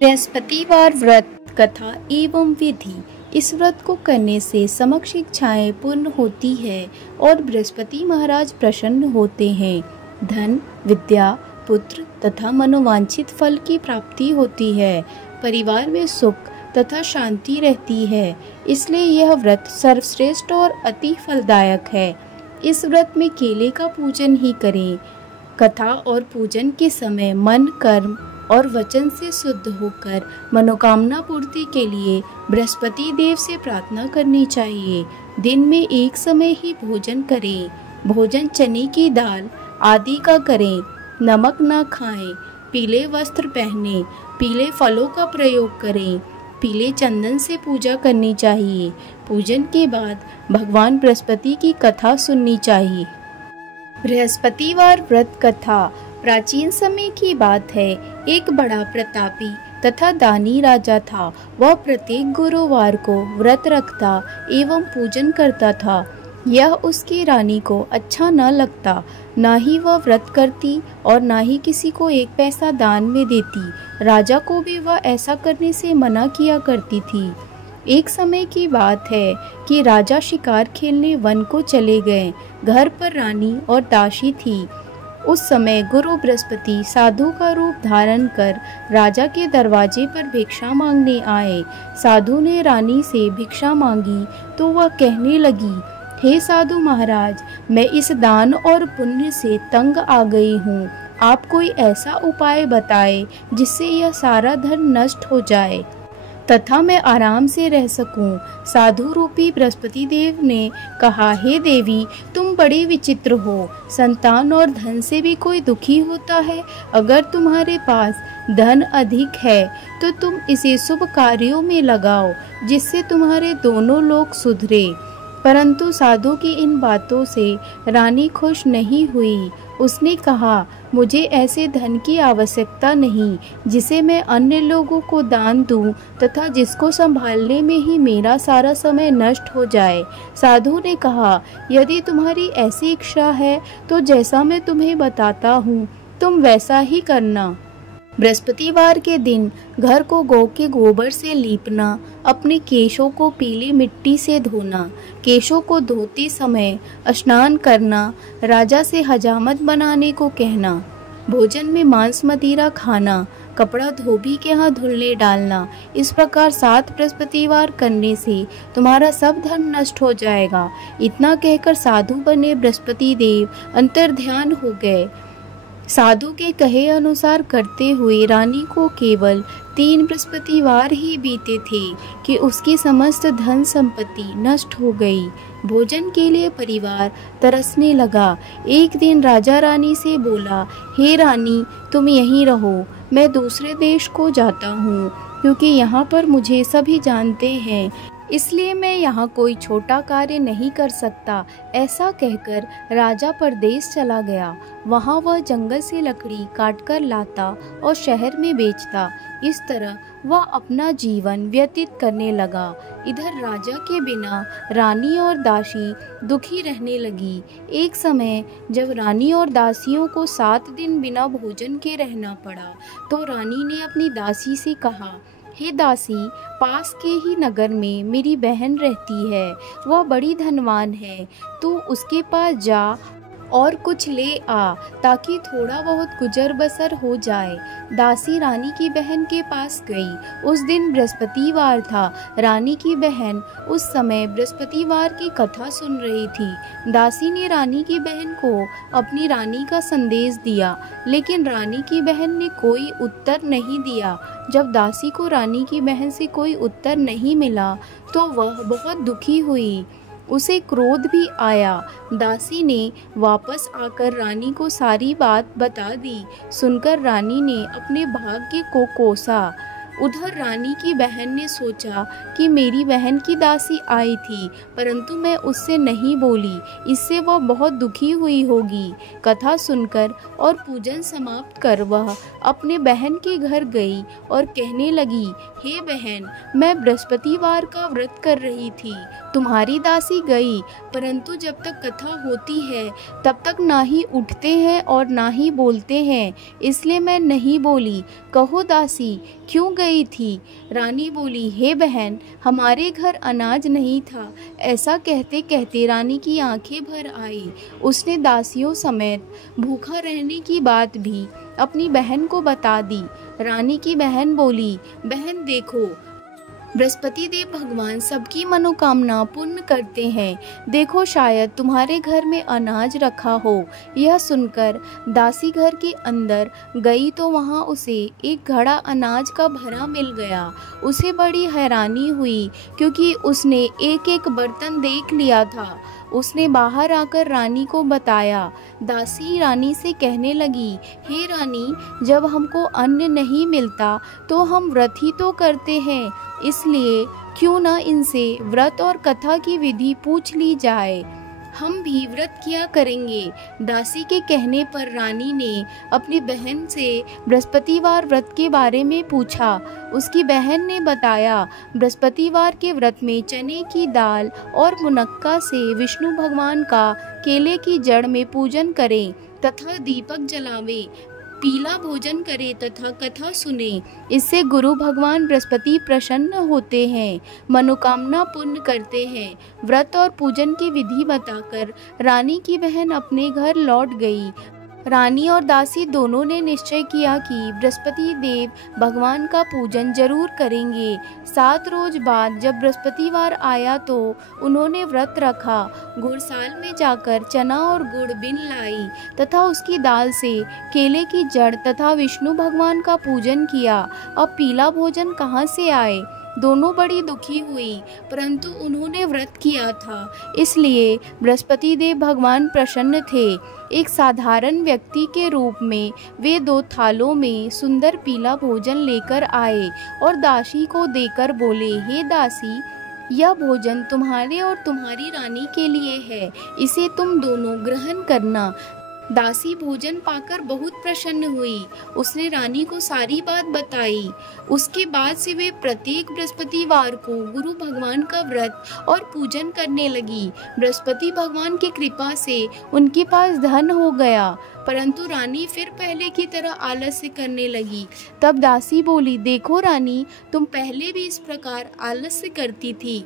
बृहस्पतिवार व्रत कथा एवं विधि। इस व्रत को करने से समस्त इच्छाएं पूर्ण होती है और बृहस्पति महाराज प्रसन्न होते हैं। धन, विद्या, पुत्र तथा मनोवांछित फल की प्राप्ति होती है। परिवार में सुख तथा शांति रहती है। इसलिए यह व्रत सर्वश्रेष्ठ और अति फलदायक है। इस व्रत में केले का पूजन ही करें। कथा और पूजन के समय मन, कर्म और वचन से शुद्ध होकर मनोकामना पूर्ति के लिए बृहस्पति देव से प्रार्थना करनी चाहिए। दिन में एक समय ही भोजन करें। भोजन चने की दाल आदि का करें। नमक ना खाएं। पीले वस्त्र पहने। पीले फलों का प्रयोग करें। पीले चंदन से पूजा करनी चाहिए। पूजन के बाद भगवान बृहस्पति की कथा सुननी चाहिए। बृहस्पतिवार व्रत कथा प्राचीन समय की बात है। एक बड़ा प्रतापी तथा दानी राजा था। वह प्रत्येक गुरुवार को व्रत रखता एवं पूजन करता था। यह उसकी रानी को अच्छा न लगता। न ही वह व्रत करती और न ही किसी को एक पैसा दान में देती। राजा को भी वह ऐसा करने से मना किया करती थी। एक समय की बात है कि राजा शिकार खेलने वन को चले गए। घर पर रानी और दासी थी। उस समय गुरु बृहस्पति साधु का रूप धारण कर राजा के दरवाजे पर भिक्षा मांगने आए। साधु ने रानी से भिक्षा मांगी तो वह कहने लगी, हे साधु महाराज, मैं इस दान और पुण्य से तंग आ गई हूँ। आप कोई ऐसा उपाय बताएं जिससे यह सारा धन नष्ट हो जाए तथा मैं आराम से रह सकूं। साधु रूपी बृहस्पति देव ने कहा, हे देवी, तुम बड़ी विचित्र हो। संतान और धन से भी कोई दुखी होता है। अगर तुम्हारे पास धन अधिक है तो तुम इसे शुभ कार्यों में लगाओ जिससे तुम्हारे दोनों लोग सुधरे। परंतु साधु की इन बातों से रानी खुश नहीं हुई। उसने कहा, मुझे ऐसे धन की आवश्यकता नहीं जिसे मैं अन्य लोगों को दान दूं तथा जिसको संभालने में ही मेरा सारा समय नष्ट हो जाए। साधु ने कहा, यदि तुम्हारी ऐसी इच्छा है तो जैसा मैं तुम्हें बताता हूँ तुम वैसा ही करना। बृहस्पतिवार के दिन घर को गौ के गोबर से लीपना। अपने केशों को पीली मिट्टी से धोना। केशों को धोते समय स्नान करना। राजा से हजामत बनाने को कहना। भोजन में मांस मदिरा खाना। कपड़ा धोबी के यहाँ धुलने डालना। इस प्रकार 7 बृहस्पतिवार करने से तुम्हारा सब धन नष्ट हो जाएगा। इतना कहकर साधु बने बृहस्पति देव अंतर्ध्यान हो गए। साधु के कहे अनुसार करते हुए रानी को केवल 3 बृहस्पतिवार ही बीते थे कि उसकी समस्त धन संपत्ति नष्ट हो गई। भोजन के लिए परिवार तरसने लगा। एक दिन राजा रानी से बोला, हे रानी, तुम यहीं रहो, मैं दूसरे देश को जाता हूँ क्योंकि यहाँ पर मुझे सभी जानते हैं, इसलिए मैं यहाँ कोई छोटा कार्य नहीं कर सकता। ऐसा कहकर राजा परदेश चला गया। वहाँ वह जंगल से लकड़ी काटकर लाता और शहर में बेचता। इस तरह वह अपना जीवन व्यतीत करने लगा। इधर राजा के बिना रानी और दासी दुखी रहने लगी। एक समय जब रानी और दासियों को 7 दिन बिना भोजन के रहना पड़ा तो रानी ने अपनी दासी से कहा, हे दासी, पास के ही नगर में मेरी बहन रहती है। वह बड़ी धनवान है। तू उसके पास जा और कुछ ले आ ताकि थोड़ा बहुत गुजर बसर हो जाए। दासी रानी की बहन के पास गई। उस दिन बृहस्पतिवार था। रानी की बहन उस समय बृहस्पतिवार की कथा सुन रही थी। दासी ने रानी की बहन को अपनी रानी का संदेश दिया, लेकिन रानी की बहन ने कोई उत्तर नहीं दिया। जब दासी को रानी की बहन से कोई उत्तर नहीं मिला तो वह बहुत दुखी हुई। उसे क्रोध भी आया। दासी ने वापस आकर रानी को सारी बात बता दी। सुनकर रानी ने अपने भाग्य को कोसा। उधर रानी की बहन ने सोचा कि मेरी बहन की दासी आई थी परंतु मैं उससे नहीं बोली, इससे वह बहुत दुखी हुई होगी। कथा सुनकर और पूजन समाप्त कर वह अपने बहन के घर गई और कहने लगी, हे बहन, मैं बृहस्पतिवार का व्रत कर रही थी। तुम्हारी दासी गई परंतु जब तक कथा होती है तब तक ना ही उठते हैं और ना ही बोलते हैं, इसलिए मैं नहीं बोली। कहो दासी, क्यों गई गई थी। रानी बोली, हे बहन, हमारे घर अनाज नहीं था। ऐसा कहते कहते रानी की आंखें भर आई। उसने दासियों समेत भूखा रहने की बात भी अपनी बहन को बता दी। रानी की बहन बोली, बहन देखो, बृहस्पति देव भगवान सबकी मनोकामना पूर्ण करते हैं। देखो, शायद तुम्हारे घर में अनाज रखा हो। यह सुनकर दासी घर के अंदर गई तो वहां उसे एक घड़ा अनाज का भरा मिल गया। उसे बड़ी हैरानी हुई क्योंकि उसने एक एक बर्तन देख लिया था। उसने बाहर आकर रानी को बताया। दासी रानी से कहने लगी, हे रानी, जब हमको अन्न नहीं मिलता तो हम व्रत ही तो करते हैं, इसलिए क्यों ना इनसे व्रत और कथा की विधि पूछ ली जाए। हम भी व्रत किया करेंगे। दासी के कहने पर रानी ने अपनी बहन से बृहस्पतिवार व्रत के बारे में पूछा। उसकी बहन ने बताया, बृहस्पतिवार के व्रत में चने की दाल और मुनक्का से विष्णु भगवान का केले की जड़ में पूजन करें तथा दीपक जलावे, पीला भोजन करे तथा कथा सुने। इससे गुरु भगवान बृहस्पति प्रसन्न होते हैं, मनोकामना पूर्ण करते हैं। व्रत और पूजन की विधि बताकर रानी की बहन अपने घर लौट गई। रानी और दासी दोनों ने निश्चय किया कि बृहस्पति देव भगवान का पूजन जरूर करेंगे। 7 रोज बाद जब बृहस्पतिवार आया तो उन्होंने व्रत रखा। घुड़साल में जाकर चना और गुड़ बिन लाई तथा उसकी दाल से केले की जड़ तथा विष्णु भगवान का पूजन किया। अब पीला भोजन कहाँ से आए? दोनों बड़ी दुखी हुई, परंतु उन्होंने व्रत किया था, इसलिए बृहस्पति देव भगवान प्रसन्न थे। एक साधारण व्यक्ति के रूप में वे 2 थालों में सुंदर पीला भोजन लेकर आए और दासी को देकर बोले, हे दासी, यह भोजन तुम्हारे और तुम्हारी रानी के लिए है, इसे तुम दोनों ग्रहण करना। दासी भोजन पाकर बहुत प्रसन्न हुई। उसने रानी को सारी बात बताई। उसके बाद से वे प्रत्येक बृहस्पतिवार को गुरु भगवान का व्रत और पूजन करने लगी। बृहस्पति भगवान की कृपा से उनके पास धन हो गया, परंतु रानी फिर पहले की तरह आलस्य करने लगी। तब दासी बोली, देखो रानी, तुम पहले भी इस प्रकार आलस्य करती थी।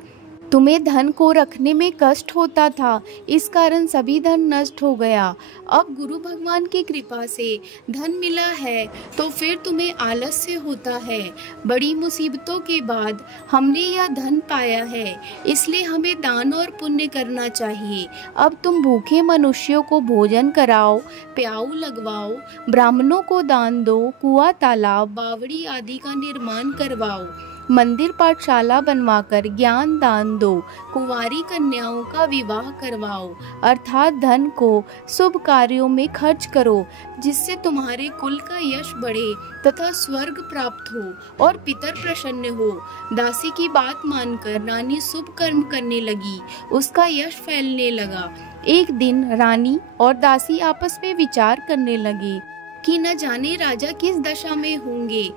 तुम्हें धन को रखने में कष्ट होता था, इस कारण सभी धन नष्ट हो गया। अब गुरु भगवान की कृपा से धन मिला है तो फिर तुम्हें आलस्य होता है। बड़ी मुसीबतों के बाद हमने यह धन पाया है, इसलिए हमें दान और पुण्य करना चाहिए। अब तुम भूखे मनुष्यों को भोजन कराओ, प्याऊ लगवाओ, ब्राह्मणों को दान दो, कुआं, तालाब, बावड़ी आदि का निर्माण करवाओ, मंदिर पाठशाला बनवाकर ज्ञान दान दो, कुंवारी कन्याओं का विवाह करवाओ, अर्थात धन को शुभ कार्यों में खर्च करो, जिससे तुम्हारे कुल का यश बढ़े तथा स्वर्ग प्राप्त हो और पितर प्रसन्न हो। दासी की बात मानकर रानी शुभ कर्म करने लगी, उसका यश फैलने लगा। एक दिन रानी और दासी आपस में विचार करने लगे कि न जाने राजा किस दशा में होंगे,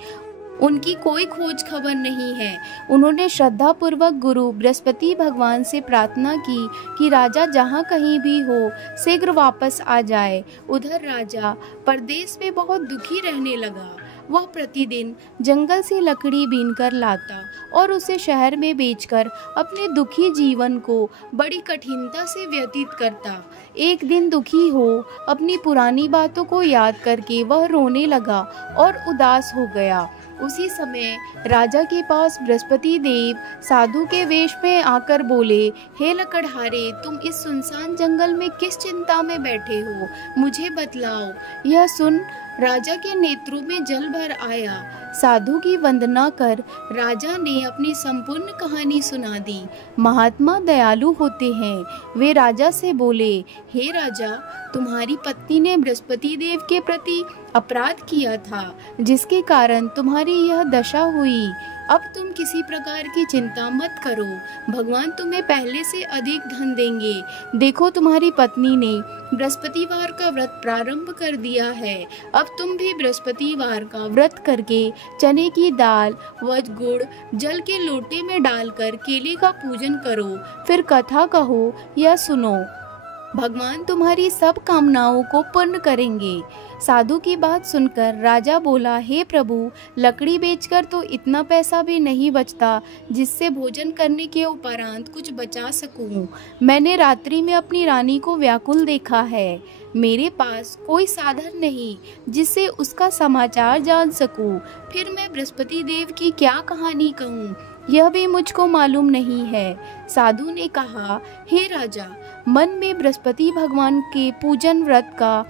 उनकी कोई खोज खबर नहीं है। उन्होंने श्रद्धा पूर्वक गुरु बृहस्पति भगवान से प्रार्थना की कि राजा जहाँ कहीं भी हो शीघ्र वापस आ जाए। उधर राजा परदेश में बहुत दुखी रहने लगा। वह प्रतिदिन जंगल से लकड़ी बीनकर लाता और उसे शहर में बेचकर अपने दुखी जीवन को बड़ी कठिनता से व्यतीत करता। एक दिन दुखी हो अपनी पुरानी बातों को याद करके वह रोने लगा और उदास हो गया। उसी समय राजा के पास बृहस्पति देव साधु के वेश में आकर बोले, हे लकड़हारे, तुम इस सुनसान जंगल में किस चिंता में बैठे हो, मुझे बतलाओ। यह सुन राजा के नेत्रों में जल भर आया। साधु की वंदना कर राजा ने अपनी संपूर्ण कहानी सुना दी। महात्मा दयालु होते हैं। वे राजा से बोले, हे राजा, तुम्हारी पत्नी ने बृहस्पति देव के प्रति अपराध किया था, जिसके कारण तुम्हारी यह दशा हुई। अब तुम किसी प्रकार की चिंता मत करो, भगवान तुम्हें पहले से अधिक धन देंगे। देखो, तुम्हारी पत्नी ने बृहस्पतिवार का व्रत प्रारंभ कर दिया है। अब तुम भी बृहस्पतिवार का व्रत करके चने की दाल व गुड़ जल के लोटे में डालकर केले का पूजन करो, फिर कथा कहो या सुनो। भगवान तुम्हारी सब कामनाओं को पूर्ण करेंगे। साधु की बात सुनकर राजा बोला, हे प्रभु, लकड़ी बेचकर तो इतना पैसा भी नहीं बचता जिससे भोजन करने के उपरांत कुछ बचा सकूं। मैंने रात्रि में अपनी रानी को व्याकुल देखा है। मेरे पास कोई साधन नहीं जिससे उसका समाचार जान सकूं। फिर मैं बृहस्पति देव की क्या कहानी कहूँ, यह भी मुझको मालूम नहीं है। साधु ने कहा, हे राजा, मन में बृहस्पति भगवान के पूजन व्रत का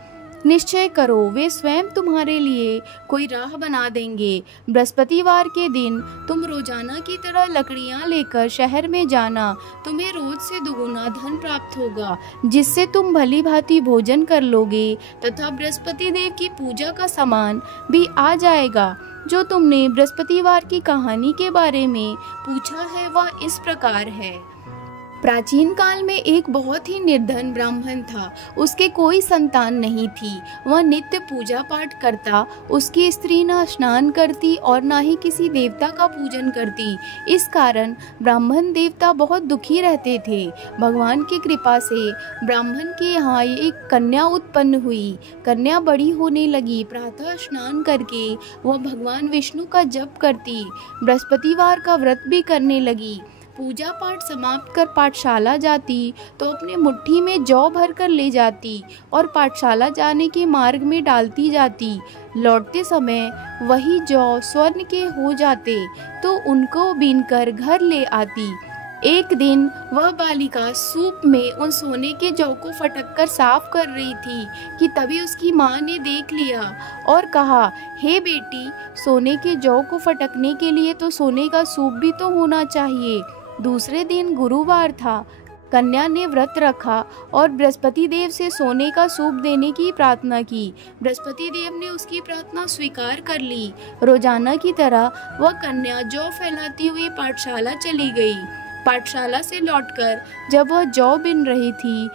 निश्चय करो, वे स्वयं तुम्हारे लिए कोई राह बना देंगे। बृहस्पतिवार के दिन तुम रोजाना की तरह लकड़ियां लेकर शहर में जाना। तुम्हें रोज से दुगुना धन प्राप्त होगा, जिससे तुम भली भांति भोजन कर लोगे तथा बृहस्पति देव की पूजा का सामान भी आ जाएगा। जो तुमने बृहस्पतिवार की कहानी के बारे में पूछा है वह इस प्रकार है। प्राचीन काल में एक बहुत ही निर्धन ब्राह्मण था। उसके कोई संतान नहीं थी। वह नित्य पूजा पाठ करता। उसकी स्त्री न स्नान करती और न ही किसी देवता का पूजन करती। इस कारण ब्राह्मण देवता बहुत दुखी रहते थे। भगवान की कृपा से ब्राह्मण के यहाँ एक कन्या उत्पन्न हुई। कन्या बड़ी होने लगी। प्रातः स्नान करके वह भगवान विष्णु का जप करती। बृहस्पतिवार का व्रत भी करने लगी। पूजा पाठ समाप्त कर पाठशाला जाती तो अपने मुट्ठी में जौ भर कर ले जाती और पाठशाला जाने के मार्ग में डालती जाती। लौटते समय वही जौ स्वर्ण के हो जाते तो उनको बीनकर घर ले आती। एक दिन वह बालिका सूप में उन सोने के जौ को फटक कर साफ कर रही थी कि तभी उसकी माँ ने देख लिया और कहा, हे बेटी, सोने के जौ को फटकने के लिए तो सोने का सूप भी तो होना चाहिए। दूसरे दिन गुरुवार था। कन्या ने व्रत रखा और बृहस्पति देव से सोने का सूप देने की प्रार्थना की। बृहस्पति देव ने उसकी प्रार्थना स्वीकार कर ली। रोजाना की तरह वह कन्या जौ फैलाती हुई पाठशाला चली गई। पाठशाला से लौटकर जब वह जौ बिन रही थी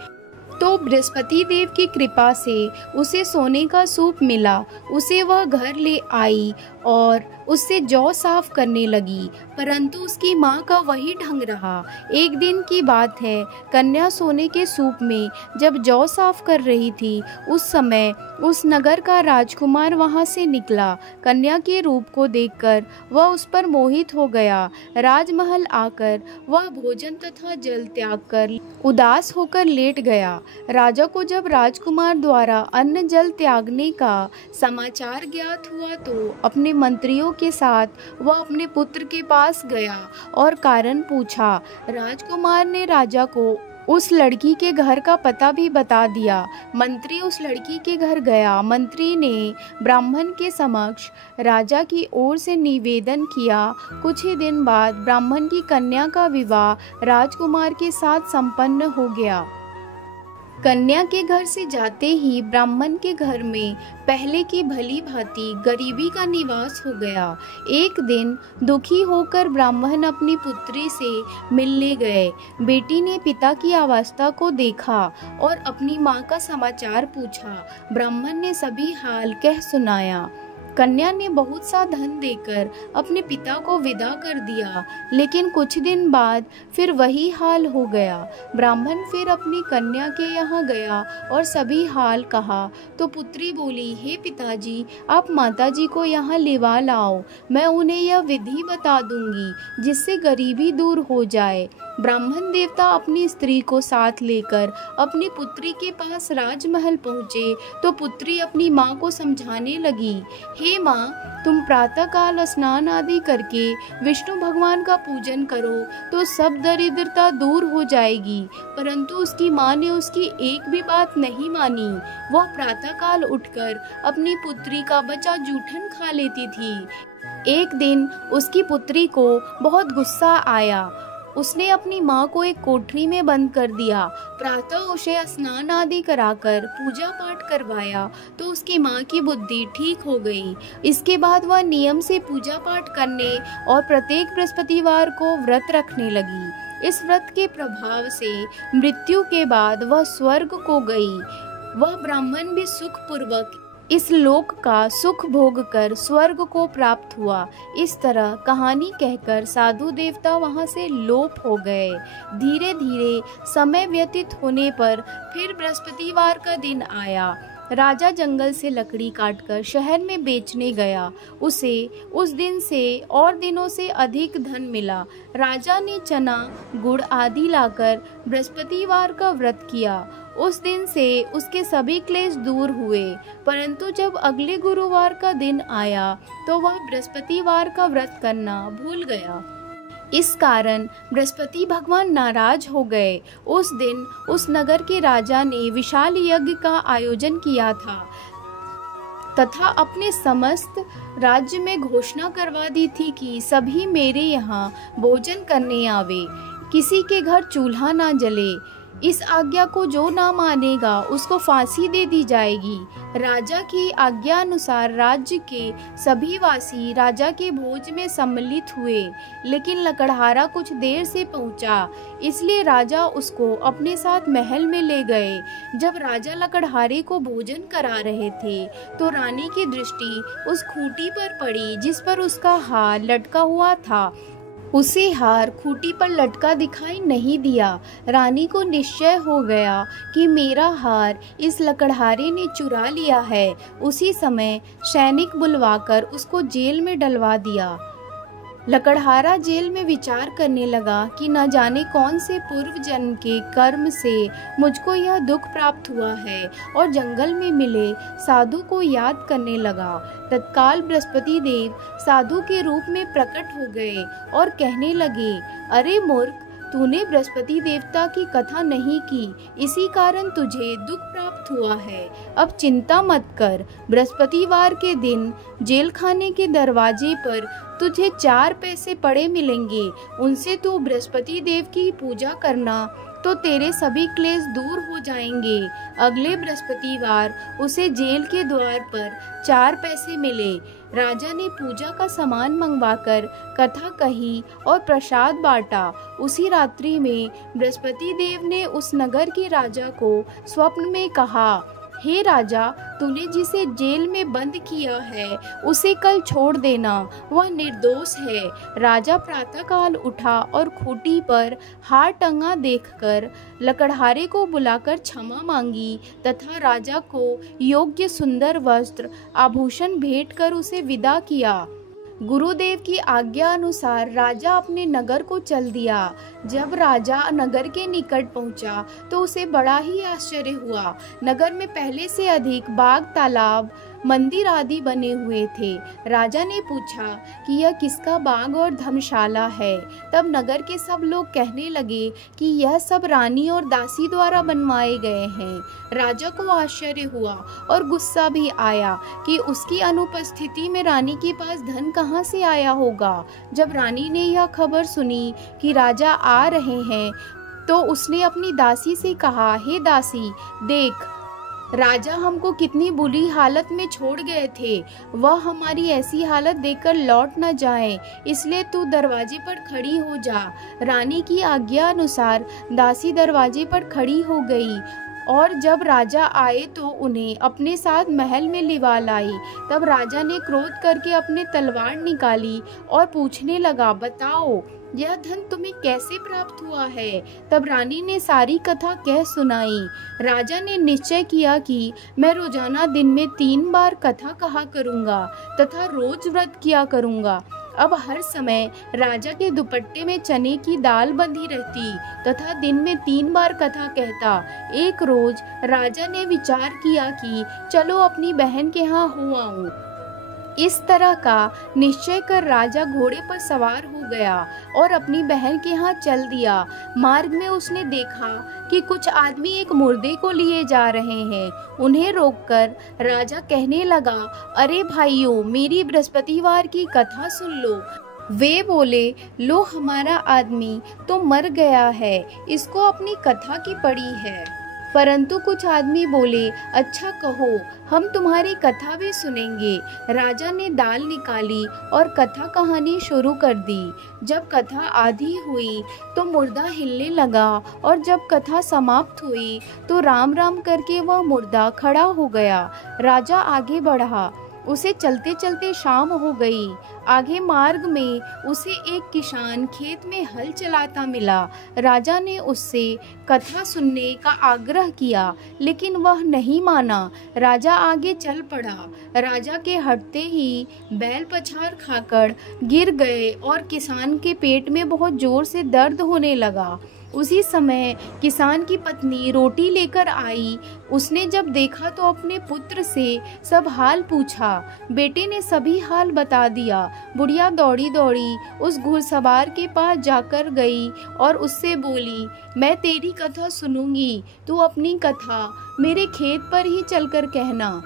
तो बृहस्पति देव की कृपा से उसे सोने का सूप मिला। उसे वह घर ले आई और उससे जौ साफ करने लगी, परंतु उसकी माँ का वही ढंग रहा। एक दिन की बात है, कन्या सोने के सूप में जब जौ साफ कर रही थी, उस समय उस नगर का राजकुमार वहाँ से निकला। कन्या के रूप को देखकर वह उस पर मोहित हो गया। राजमहल आकर वह भोजन तथा जल त्याग कर उदास होकर लेट गया। राजा को जब राजकुमार द्वारा अन्न जल त्यागने का समाचार ज्ञात हुआ तो अपने मंत्रियों के साथ वह अपने पुत्र के पास गया और कारण पूछा। राजकुमार ने राजा को उस लड़की के घर का पता भी बता दिया। मंत्री उस लड़की के घर गया। मंत्री ने ब्राह्मण के समक्ष राजा की ओर से निवेदन किया। कुछ ही दिन बाद ब्राह्मण की कन्या का विवाह राजकुमार के साथ संपन्न हो गया। कन्या के घर से जाते ही ब्राह्मण के घर में पहले की भली भांति गरीबी का निवास हो गया। एक दिन दुखी होकर ब्राह्मण अपनी पुत्री से मिलने गए। बेटी ने पिता की अवस्था को देखा और अपनी माँ का समाचार पूछा। ब्राह्मण ने सभी हाल कह सुनाया। कन्या ने बहुत सा धन देकर अपने पिता को विदा कर दिया, लेकिन कुछ दिन बाद फिर वही हाल हो गया। ब्राह्मण फिर अपनी कन्या के यहाँ गया और सभी हाल कहा तो पुत्री बोली, हे पिताजी, आप माताजी को यहाँ लेवा लाओ, मैं उन्हें यह विधि बता दूंगी जिससे गरीबी दूर हो जाए। ब्राह्मण देवता अपनी स्त्री को साथ लेकर अपनी पुत्री के पास राजमहल पहुँचे तो पुत्री अपनी माँ को समझाने लगी, हे माँ, तुम प्रातःकाल स्नान आदि करके विष्णु भगवान का पूजन करो तो सब दरिद्रता दूर हो जाएगी। परंतु उसकी माँ ने उसकी एक भी बात नहीं मानी। वह प्रातःकाल उठकर अपनी पुत्री का बचा जूठन खा लेती थी। एक दिन उसकी पुत्री को बहुत गुस्सा आया। उसने अपनी माँ को एक कोठरी में बंद कर दिया। प्रातः उसे स्नान आदि कराकर पूजा पाठ करवाया तो उसकी माँ की बुद्धि ठीक हो गई। इसके बाद वह नियम से पूजा पाठ करने और प्रत्येक बृहस्पतिवार को व्रत रखने लगी। इस व्रत के प्रभाव से मृत्यु के बाद वह स्वर्ग को गई। वह ब्राह्मण भी सुख पूर्वक इस लोक का सुख भोग कर स्वर्ग को प्राप्त हुआ। इस तरह कहानी कहकर साधु देवता वहां से लोप हो गए। धीरे धीरे समय व्यतीत होने पर फिर बृहस्पतिवार का दिन आया। राजा जंगल से लकड़ी काटकर शहर में बेचने गया। उसे उस दिन से और दिनों से अधिक धन मिला। राजा ने चना गुड़ आदि लाकर बृहस्पतिवार का व्रत किया। उस दिन से उसके सभी क्लेश दूर हुए। परंतु जब अगले गुरुवार का दिन आया तो वह बृहस्पतिवार का व्रत करना भूल गया। इस कारण बृहस्पति भगवान नाराज हो गए। उस दिन उस नगर के राजा ने विशाल यज्ञ का आयोजन किया था तथा अपने समस्त राज्य में घोषणा करवा दी थी कि सभी मेरे यहाँ भोजन करने आवे, किसी के घर चूल्हा ना जले। इस आज्ञा को जो ना मानेगा उसको फांसी दे दी जाएगी। राजा की आज्ञा अनुसार राज्य के सभी वासी राजा के भोज में सम्मिलित हुए, लेकिन लकड़हारा कुछ देर से पहुंचा, इसलिए राजा उसको अपने साथ महल में ले गए। जब राजा लकड़हारे को भोजन करा रहे थे तो रानी की दृष्टि उस खूंटी पर पड़ी जिस पर उसका हार लटका हुआ था। उसे हार खूंटी पर लटका दिखाई नहीं दिया। रानी को निश्चय हो गया कि मेरा हार इस लकड़हारे ने चुरा लिया है। उसी समय सैनिक बुलवाकर उसको जेल में डलवा दिया। लकड़हारा जेल में विचार करने लगा कि न जाने कौन से पूर्व जन्म के कर्म से मुझको यह दुख प्राप्त हुआ है, और जंगल में मिले साधु को याद करने लगा। तत्काल बृहस्पति देव साधु के रूप में प्रकट हो गए और कहने लगे, अरे मूर्ख, तूने बृहस्पति देवता की कथा नहीं की, इसी कारण तुझे दुख प्राप्त हुआ है। अब चिंता मत कर, बृहस्पतिवार के दिन जेल खाने के दरवाजे पर तुझे 4 पैसे पड़े मिलेंगे। उनसे तू बृहस्पति देव की पूजा करना तो तेरे सभी क्लेश दूर हो जाएंगे। अगले बृहस्पतिवार उसे जेल के द्वार पर 4 पैसे मिले। राजा ने पूजा का सामान मंगवाकर कथा कही और प्रसाद बांटा। उसी रात्रि में बृहस्पति देव ने उस नगर के राजा को स्वप्न में कहा, हे राजा, तूने जिसे जेल में बंद किया है उसे कल छोड़ देना, वह निर्दोष है। राजा प्रातःकाल उठा और खूंटी पर हार टंगा देखकर लकड़हारे को बुलाकर क्षमा मांगी तथा राजा को योग्य सुंदर वस्त्र आभूषण भेंट कर उसे विदा किया। गुरुदेव की आज्ञा अनुसार राजा अपने नगर को चल दिया। जब राजा नगर के निकट पहुंचा तो उसे बड़ा ही आश्चर्य हुआ। नगर में पहले से अधिक बाग, तालाब, मंदिर आदि बने हुए थे। राजा ने पूछा कि यह किसका बाग और धर्मशाला है। तब नगर के सब लोग कहने लगे कि यह सब रानी और दासी द्वारा बनवाए गए हैं। राजा को आश्चर्य हुआ और गुस्सा भी आया कि उसकी अनुपस्थिति में रानी के पास धन कहाँ से आया होगा। जब रानी ने यह खबर सुनी कि राजा आ रहे हैं तो उसने अपनी दासी से कहा, हे दासी, देख, राजा हमको कितनी बुरी हालत में छोड़ गए थे। वह हमारी ऐसी हालत देखकर लौट न जाए, इसलिए तू दरवाजे पर खड़ी हो जा। रानी की आज्ञा अनुसार दासी दरवाजे पर खड़ी हो गई और जब राजा आए तो उन्हें अपने साथ महल में लिवा लाई। तब राजा ने क्रोध करके अपने तलवार निकाली और पूछने लगा, बताओ, यह धन तुम्हें कैसे प्राप्त हुआ है। तब रानी ने सारी कथा कह सुनाई। राजा ने निश्चय किया कि मैं रोजाना दिन में 3 बार कथा कहा करूंगा तथा रोज व्रत किया करूंगा। अब हर समय राजा के दुपट्टे में चने की दाल बंधी रहती तथा दिन में 3 बार कथा कहता। एक रोज राजा ने विचार किया कि चलो अपनी बहन के यहाँ हो आऊं। इस तरह का निश्चय कर राजा घोड़े पर सवार हो गया और अपनी बहन के यहाँ चल दिया। मार्ग में उसने देखा कि कुछ आदमी एक मुर्दे को लिए जा रहे हैं। उन्हें रोककर राजा कहने लगा, अरे भाइयों, मेरी बृहस्पतिवार की कथा सुन लो। वे बोले, लो, हमारा आदमी तो मर गया है, इसको अपनी कथा की पड़ी है। परंतु कुछ आदमी बोले, अच्छा कहो, हम तुम्हारी कथा भी सुनेंगे। राजा ने दाल निकाली और कथा कहानी शुरू कर दी। जब कथा आधी हुई तो मुर्दा हिलने लगा और जब कथा समाप्त हुई तो राम राम करके वह मुर्दा खड़ा हो गया। राजा आगे बढ़ा। उसे चलते चलते शाम हो गई। आगे मार्ग में उसे एक किसान खेत में हल चलाता मिला। राजा ने उससे कथा सुनने का आग्रह किया, लेकिन वह नहीं माना। राजा आगे चल पड़ा। राजा के हटते ही बैल पछाड़ खाकर गिर गए और किसान के पेट में बहुत जोर से दर्द होने लगा। उसी समय किसान की पत्नी रोटी लेकर आई। उसने जब देखा तो अपने पुत्र से सब हाल पूछा। बेटे ने सभी हाल बता दिया। बुढ़िया दौड़ी दौड़ी उस घुड़सवार के पास जाकर गई और उससे बोली, मैं तेरी कथा सुनूंगी, तू अपनी कथा मेरे खेत पर ही चलकर कहना।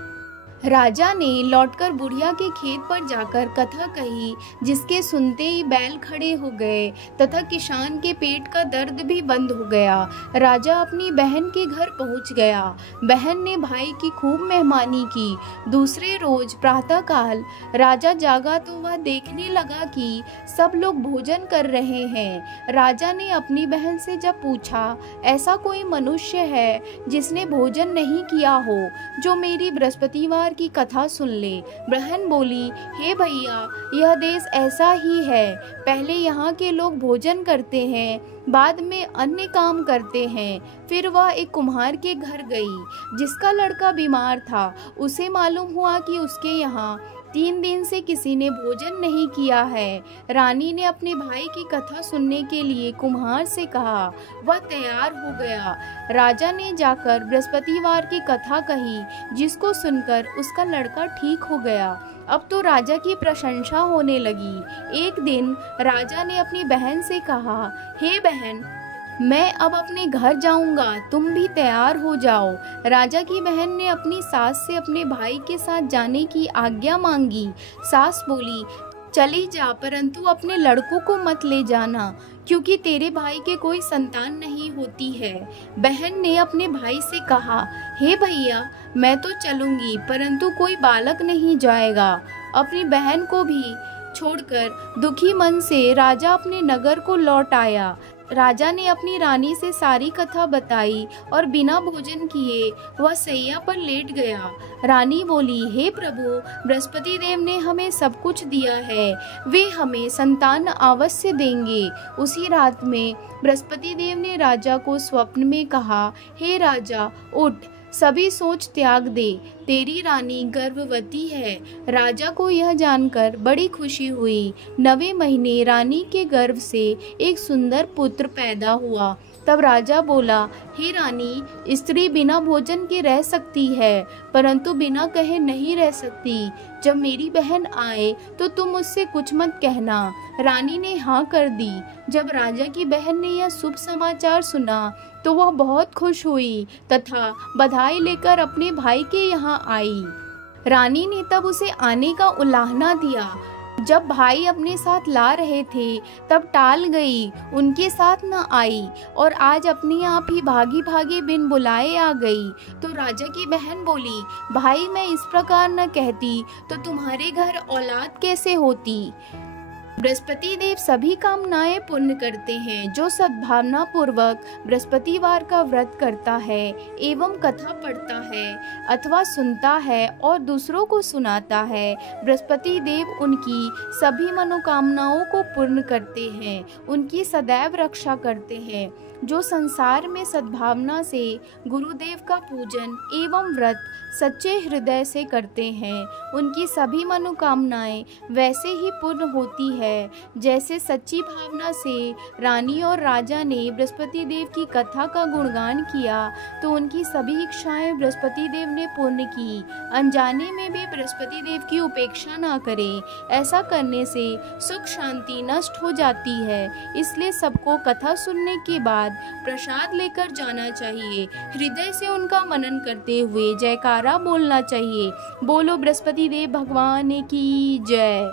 राजा ने लौटकर बुढ़िया के खेत पर जाकर कथा कही, जिसके सुनते ही बैल खड़े हो गए तथा किसान के पेट का दर्द भी बंद हो गया। राजा अपनी बहन के घर पहुंच गया। बहन ने भाई की खूब मेहमानी की। दूसरे रोज प्रातःकाल राजा जागा तो वह देखने लगा कि सब लोग भोजन कर रहे हैं। राजा ने अपनी बहन से जब पूछा, ऐसा कोई मनुष्य है जिसने भोजन नहीं किया हो, जो मेरी बृहस्पतिवार की कथा सुन ले। बहन बोली, हे भैया, यह देश ऐसा ही है। पहले यहाँ के लोग भोजन करते हैं, बाद में अन्य काम करते हैं। फिर वह एक कुम्हार के घर गई, जिसका लड़का बीमार था। उसे मालूम हुआ कि उसके यहाँ 3 दिन से किसी ने भोजन नहीं किया है। रानी ने अपने भाई की कथा सुनने के लिए कुम्हार से कहा। वह तैयार हो गया। राजा ने जाकर बृहस्पतिवार की कथा कही, जिसको सुनकर उसका लड़का ठीक हो गया। अब तो राजा की प्रशंसा होने लगी। एक दिन राजा ने अपनी बहन से कहा, हे बहन, मैं अब अपने घर जाऊंगा, तुम भी तैयार हो जाओ। राजा की बहन ने अपनी सास से अपने भाई के साथ जाने की आज्ञा मांगी। सास बोली, चली जा, परंतु अपने लड़कों को मत ले जाना, क्योंकि तेरे भाई के कोई संतान नहीं होती है। बहन ने अपने भाई से कहा, हे भैया, मैं तो चलूंगी, परंतु कोई बालक नहीं जाएगा। अपनी बहन को भी छोड़कर दुखी मन से राजा अपने नगर को लौट आया। राजा ने अपनी रानी से सारी कथा बताई और बिना भोजन किए वह सैया पर लेट गया। रानी बोली, हे प्रभु, बृहस्पति देव ने हमें सब कुछ दिया है, वे हमें संतान अवश्य देंगे। उसी रात में बृहस्पति देव ने राजा को स्वप्न में कहा, हे राजा, उठ, सभी सोच त्याग दे, तेरी रानी गर्भवती है। राजा को यह जानकर बड़ी खुशी हुई। 9वें महीने रानी के गर्भ से एक सुंदर पुत्र पैदा हुआ। तब राजा बोला, हे रानी, स्त्री बिना भोजन के रह सकती है, परंतु बिना कहे नहीं रह सकती। जब मेरी बहन आए तो तुम उससे कुछ मत कहना। रानी ने हाँ कर दी। जब राजा की बहन ने यह शुभ समाचार सुना तो वह बहुत खुश हुई तथा बधाई लेकर अपने भाई के यहाँ आई। रानी ने तब उसे आने का उलाहना दिया। जब भाई अपने साथ ला रहे थे तब टाल गई, उनके साथ न आई और आज अपने आप ही भागी भागी बिन बुलाए आ गई। तो राजा की बहन बोली, भाई, मैं इस प्रकार न कहती तो तुम्हारे घर औलाद कैसे होती। बृहस्पति देव सभी कामनाएं पूर्ण करते हैं। जो सद्भावना पूर्वक बृहस्पतिवार का व्रत करता है एवं कथा पढ़ता है अथवा सुनता है और दूसरों को सुनाता है, बृहस्पति देव उनकी सभी मनोकामनाओं को पूर्ण करते हैं, उनकी सदैव रक्षा करते हैं। जो संसार में सद्भावना से गुरुदेव का पूजन एवं व्रत सच्चे हृदय से करते हैं, उनकी सभी मनोकामनाएं वैसे ही पूर्ण होती है जैसे सच्ची भावना से रानी और राजा ने बृहस्पति देव की कथा का गुणगान किया तो उनकी सभी इच्छाएं बृहस्पति देव ने पूर्ण की। अनजाने में भी बृहस्पति देव की उपेक्षा ना करें, ऐसा करने से सुख शांति नष्ट हो जाती है। इसलिए सबको कथा सुनने के बाद प्रसाद लेकर जाना चाहिए। हृदय से उनका मनन करते हुए जयकारा बोलना चाहिए। बोलो बृहस्पति देव भगवान की जय।